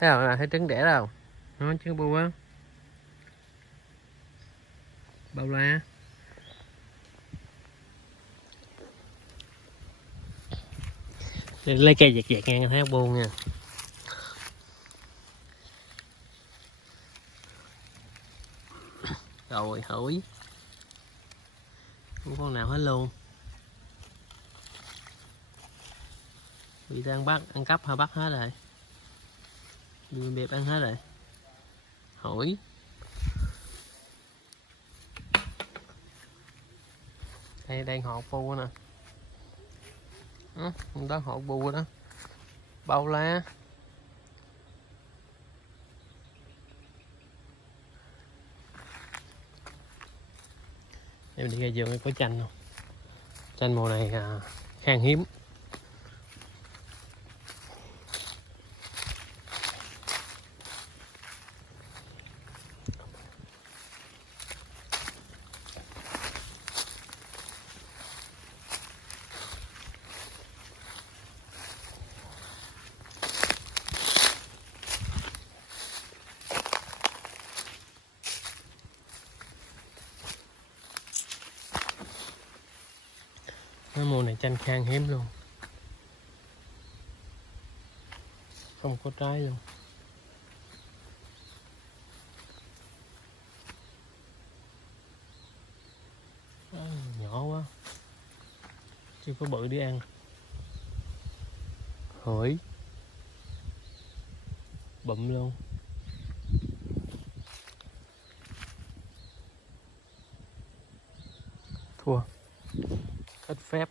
Thấy không, thấy trứng đẻ đâu nó trứng bu á, bao la. Để lấy cây dẹt dẹt ngang thấy buông nha. Rồi hỏi không con nào hết luôn. Bị đang bắt ăn cắp hay bắt hết rồi, bị bẹp ăn hết rồi. Hỏi đây đang hột bu nè, đó hột bu đó, bao la. Em đi ra vườn có chanh không? Chanh mùa này khan hiếm. Cái mùa này chanh khan hiếm luôn, không có trái luôn. Nhỏ quá, chưa có bự đi ăn. Hỏi bụm luôn. Thua, hết phép.